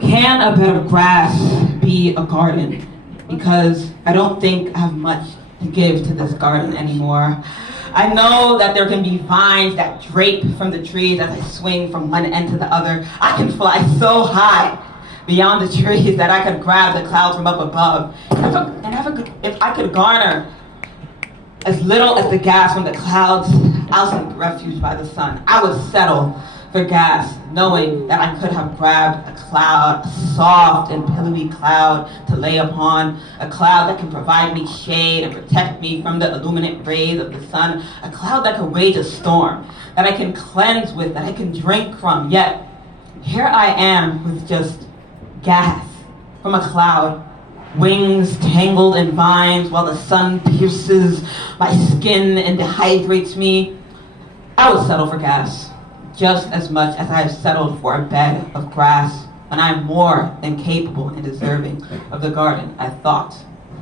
Can a bed of grass be a garden? Because I don't think I have much to give to this garden anymore. I know that there can be vines that drape from the trees as I swing from one end to the other. I can fly so high beyond the trees that I could grab the clouds from up above. If I could garner as little as the gas from the clouds, I'll seek refuge by the sun. I would settle for gas, knowing that I could have grabbed a cloud, a soft and pillowy cloud to lay upon, a cloud that can provide me shade and protect me from the illuminate rays of the sun, a cloud that can wage a storm, that I can cleanse with, that I can drink from. Yet, here I am with just gas from a cloud, wings tangled in vines while the sun pierces my skin and dehydrates me. I would settle for gas just as much as I have settled for a bed of grass when I am more than capable and deserving of the garden I thought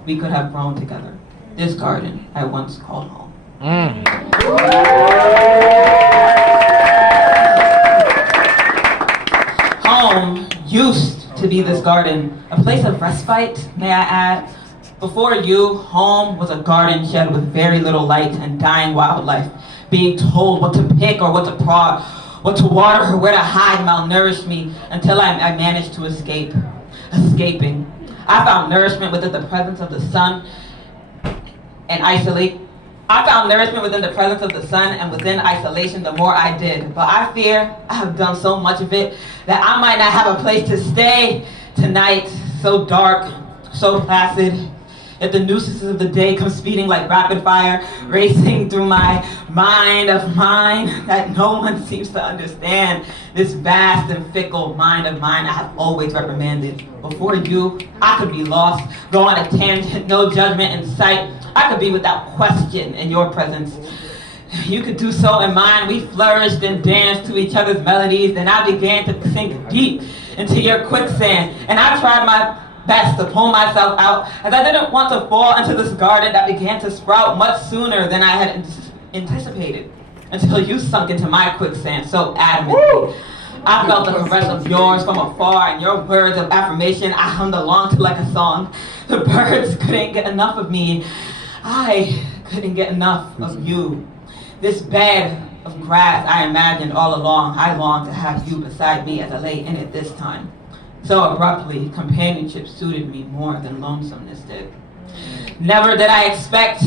we could have grown together. This garden I once called home. Home used to be this garden, a place of respite, may I add. Before you, home was a garden shed with very little light and dying wildlife, being told what to pick or what to prod, what to water or where to hide malnourished me until I managed to escape. Escaping. I found nourishment within the presence of the sun and isolate. I found nourishment within the presence of the sun and within isolation the more I did. But I fear I have done so much of it that I might not have a place to stay tonight, so dark, so placid. Yet the nuisances of the day come speeding like rapid fire, racing through my mind of mine that no one seems to understand. This vast and fickle mind of mine I have always reprimanded. Before you, I could be lost, go on a tangent, no judgment in sight. I could be without question in your presence. You could do so in mine. We flourished and danced to each other's melodies, and I began to sink deep into your quicksand. And I tried my best to pull myself out, as I didn't want to fall into this garden that began to sprout much sooner than I had anticipated, until you sunk into my quicksand so adamantly. I felt the caress of yours from afar, and your words of affirmation I hummed along to like a song. The birds couldn't get enough of me. I couldn't get enough of you. This bed of grass I imagined all along, I longed to have you beside me as I lay in it this time. So abruptly, companionship suited me more than lonesomeness did. Never did I expect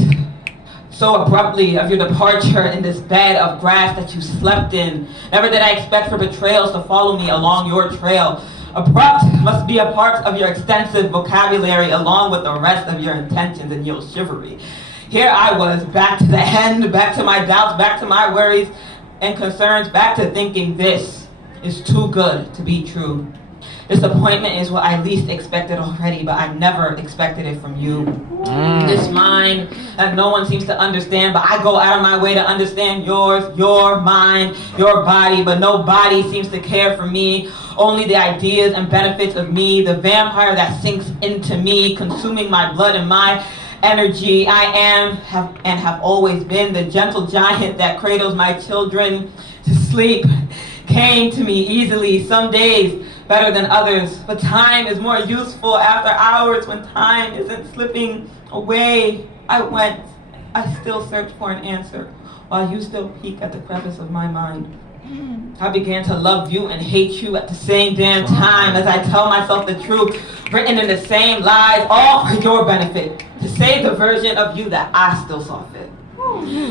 so abruptly of your departure in this bed of grass that you slept in. Never did I expect for betrayals to follow me along your trail. Abrupt must be a part of your extensive vocabulary along with the rest of your intentions and your chivalry. Here I was, back to the end, back to my doubts, back to my worries and concerns, back to thinking this is too good to be true. Disappointment is what I least expected already, but I never expected it from you. This mind that no one seems to understand, but I go out of my way to understand yours, your mind, your body, but no body seems to care for me. Only the ideas and benefits of me, the vampire that sinks into me, consuming my blood and my energy. I am and have always been the gentle giant that cradles my children to sleep. Came to me easily, some days better than others, but time is more useful after hours when time isn't slipping away. I still search for an answer while you still peek at the crevice of my mind. I began to love you and hate you at the same damn time as I tell myself the truth, written in the same lies, all for your benefit, to save the version of you that I still saw fit.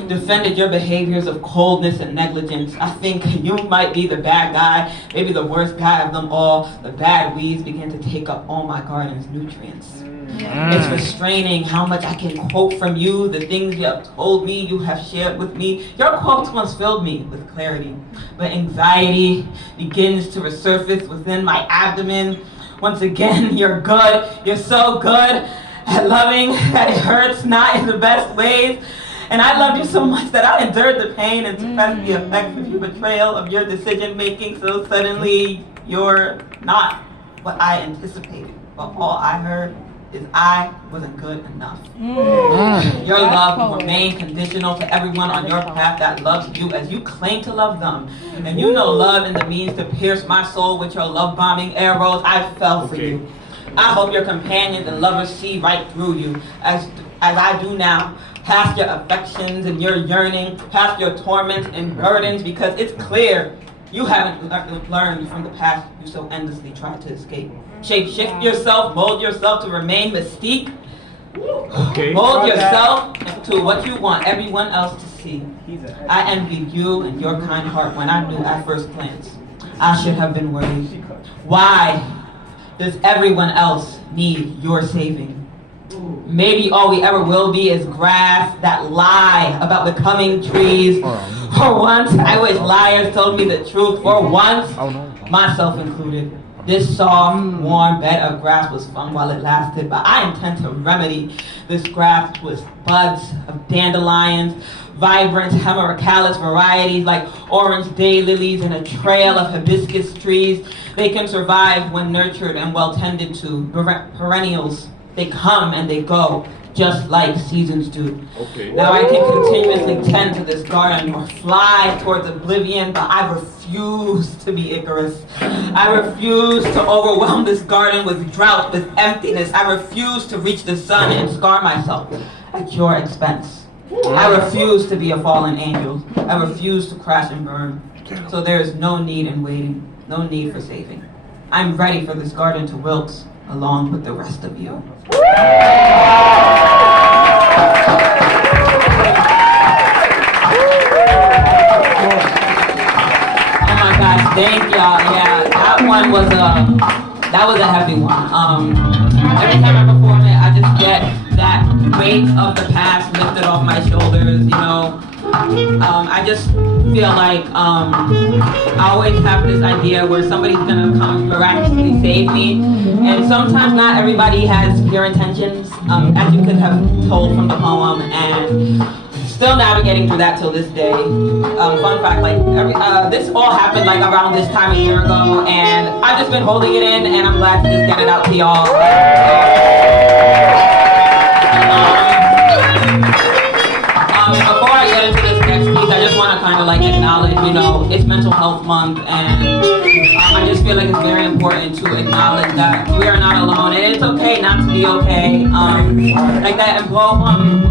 Defended your behaviors of coldness and negligence. I think you might be the bad guy, maybe the worst guy of them all. The bad weeds began to take up all my garden's nutrients. It's restraining how much I can quote from you, the things you have told me, you have shared with me. Your quotes once filled me with clarity, but anxiety begins to resurface within my abdomen. Once again, you're good. You're so good at loving that it hurts, not in the best ways. And I loved you so much that I endured the pain and suppressed the effects of your betrayal, of your decision making. So suddenly, you're not what I anticipated, but all I heard is I wasn't good enough. Your love will remain conditional to everyone on your path that loves you as you claim to love them. And you know love and the means to pierce my soul with your love bombing arrows. I fell for you. I hope your companions and lovers see right through you as I do now. Past your affections and your yearning, past your torments and burdens, because it's clear you haven't learned from the past you so endlessly tried to escape. Shape-shift yourself, mold yourself to remain mystique. Mold yourself into what you want everyone else to see. I envied you and your kind heart when I knew at first glance I should have been worried. Why does everyone else need your saving? Maybe all we ever will be is grass that lie about becoming trees. For once, I wish liars told me the truth. For once, myself included. This soft, warm bed of grass was fun while it lasted, but I intend to remedy this grass with buds of dandelions, vibrant hemerocallis varieties like orange daylilies and a trail of hibiscus trees. They can survive when nurtured and well tended to. Perennials, they come and they go, just like seasons do. Now I can continuously tend to this garden or fly towards oblivion, but I refuse to be Icarus. I refuse to overwhelm this garden with drought, with emptiness. I refuse to reach the sun and scar myself at your expense. I refuse to be a fallen angel. I refuse to crash and burn. So there is no need in waiting, no need for saving. I'm ready for this garden to wilt along with the rest of you. Oh my gosh, thank y'all. Yeah, that one was a heavy one. Every time I perform it, I just get that weight of the past lifted off my shoulders, you know. I just feel like I always have this idea where somebody's gonna come miraculously save me, and sometimes not everybody has pure intentions, as you could have told from the poem, and still navigating through that till this day. Fun fact, like this all happened like around this time a year ago, and I've just been holding it in, and I'm glad to just get it out to y'all. Before I get into this next piece, I just want to kind of like acknowledge, you know, it's Mental Health Month, and I just feel like it's very important to acknowledge that we are not alone, and it's okay not to be okay. Like that poem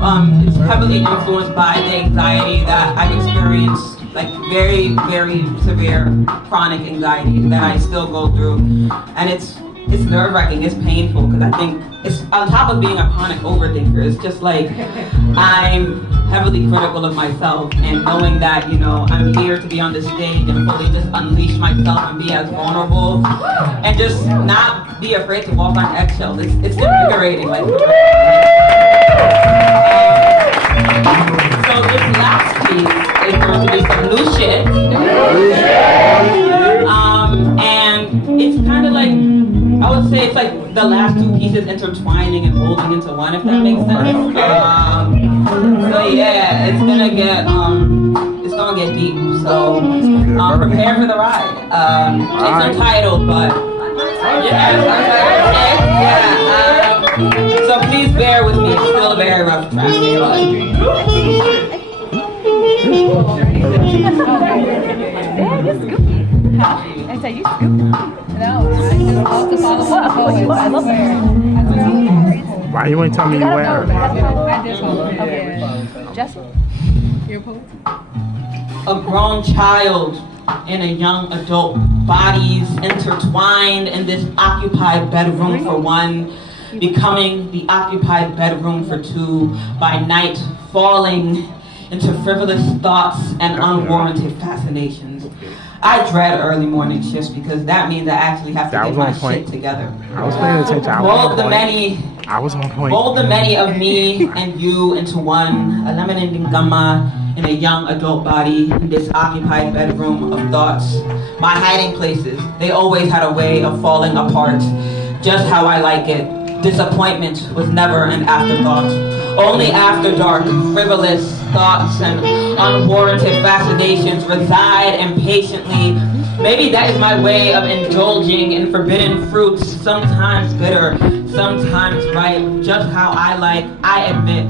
is heavily influenced by the anxiety that I've experienced, like very, very severe chronic anxiety that I still go through, and it's nerve-wracking, it's painful, because I think it's on top of being a chronic overthinker, it's just like I'm heavily critical of myself, and knowing that, you know, I'm here to be on this stage and fully just unleash myself and be as vulnerable and just not be afraid to walk on eggshells. It's invigorating. Like, so this last piece is going to be some new shit. And it's kind of like, I would say it's like the last two pieces intertwining and molding into one, if that makes sense. So yeah, it's gonna get deep. So prepare for the ride. It's untitled, but so please bear with me. It's still a very rough track. I said you scooped. No, I have to follow up. I love it. Why you ain't tell me you wear it? Okay. Jesse, your post. A grown child and a young adult, bodies intertwined in this occupied bedroom for one, becoming the occupied bedroom for two, by night falling into frivolous thoughts and unwarranted fascinations. I dread early morning shifts because that means I actually have to get my shit together. I was paying attention. I was on point. Mold the many of me and you into one, a lemonade gamma in a young adult body in this occupied bedroom of thoughts. My hiding places, they always had a way of falling apart, just how I like it. Disappointment was never an afterthought. Only after dark, frivolous thoughts and unwarranted fascinations reside impatiently. Maybe that is my way of indulging in forbidden fruits, sometimes bitter, sometimes write just how I like. I admit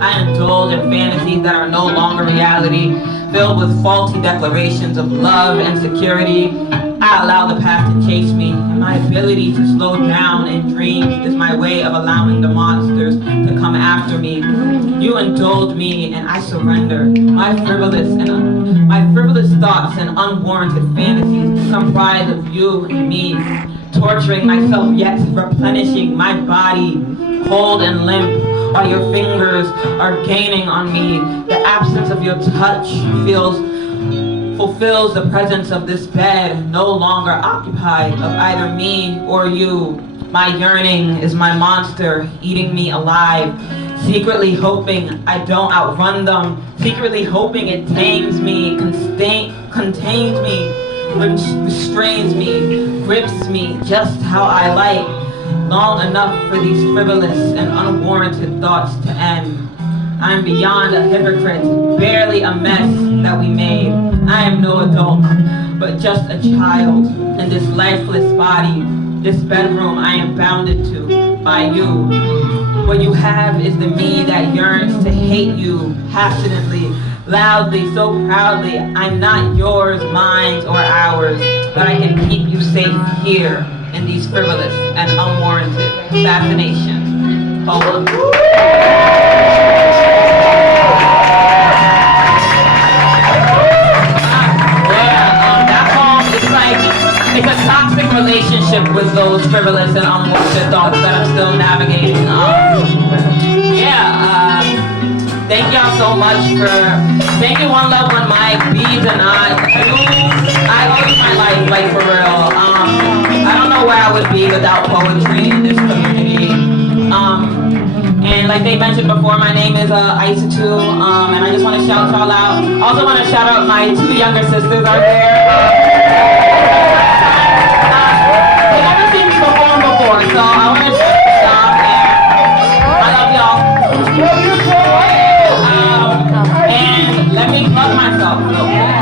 I indulge in fantasies that are no longer reality, filled with faulty declarations of love and security. I allow the past to chase me, and my ability to slow down in dreams is my way of allowing the monsters to come after me. You indulge me, and I surrender. My frivolous thoughts and unwarranted fantasies comprise of you and me, torturing myself yet replenishing my body, cold and limp, while your fingers are gaining on me. The absence of your touch fulfills the presence of this bed, no longer occupied of either me or you. My yearning is my monster eating me alive, secretly hoping I don't outrun them, secretly hoping it tames me, contains me, restrains me, grips me just how I like, long enough for these frivolous and unwarranted thoughts to end. I'm beyond a hypocrite, barely a mess that we made. I am no adult, but just a child in this lifeless body, this bedroom I am bounded to by you. What you have is the me that yearns to hate you passionately, loudly, so proudly. I'm not yours, mine, or ours, but I can keep you safe here in these frivolous and unwarranted fascinations. Poem. It's a toxic relationship with those frivolous and unwarranted thoughts that I'm still navigating. Thank y'all so much thank you One Love, One Mic, Beads and I owe you my life, like for real. I don't know where I would be without poetry in this community. And like they mentioned before, my name is Isatu, and I just want to shout y'all out. Also want to shout out my two younger sisters out there. They never seen me perform before, so I want to stop there. I love y'all. And let me plug myself real quick.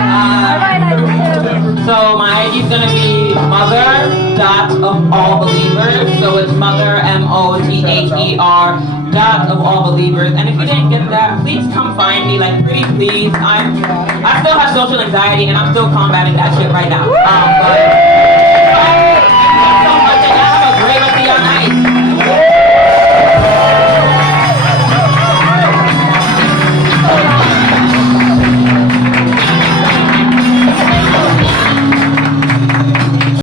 So my ID is gonna be mother.ofallbelievers. So it's mother MOTHER of all believers. And if you didn't get that, please come find me. Like, pretty please. I still have social anxiety, and I'm still combating that shit right now. But